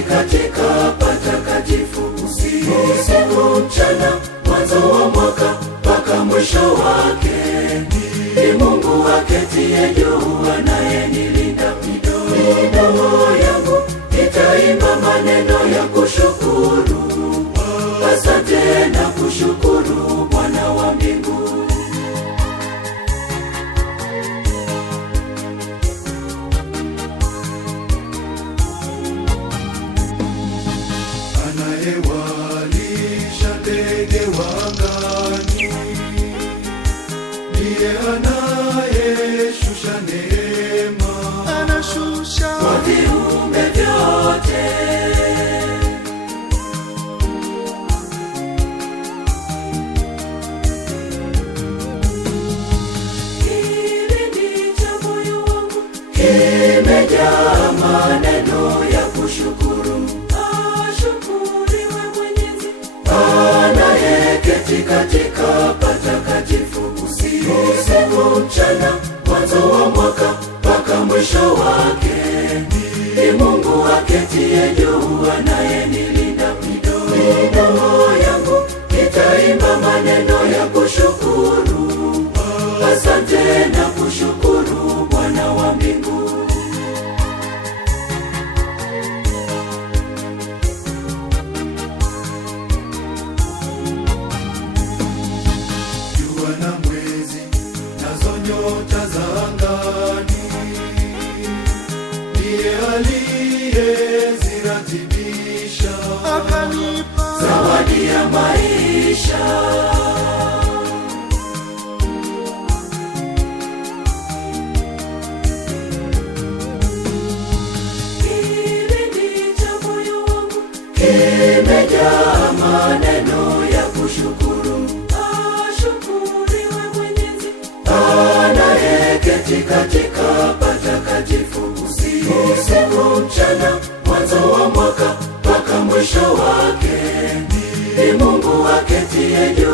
katika patakatifu, usiku mchana, mwanzo wa mwaka mpaka mwisho wake. Ni Mungu aketie juu anayenilinda. Midomo yangu itaimba maneno ya kushukuru. Asante na kushukuru Bwana wa mbingu. Anayewalisha ndege wangani, ndiye anayeshusha neema, anashusha kwa viumbe vyote. Kilindi cha moyo wangu kimejaa maneno ya kushukuru. Ashukuriwe Mwenyezi anayeketi katika patakatifu, usiku mchana, mwanzo wa mwaka mpaka mwisho wake. Ni Mungu aketie juu anayenilinda. Midomo yangu itaimba maneno ya kushukuru. Asante na kushukuru Bwana wa mbingu. jua na mwezi nazo nyota za angani, ndiye aliyeziratibisha, akanipa zawadi ya maisha. Kilindi cha moyo wangu kimejaa maneno ya kushukuru. Ashukuriwe Mwenyezi anayeketi katika patakatifu, usiku mchana, mwanzo wa mwaka mpaka mwisho wake. Ni Mungu aketie juu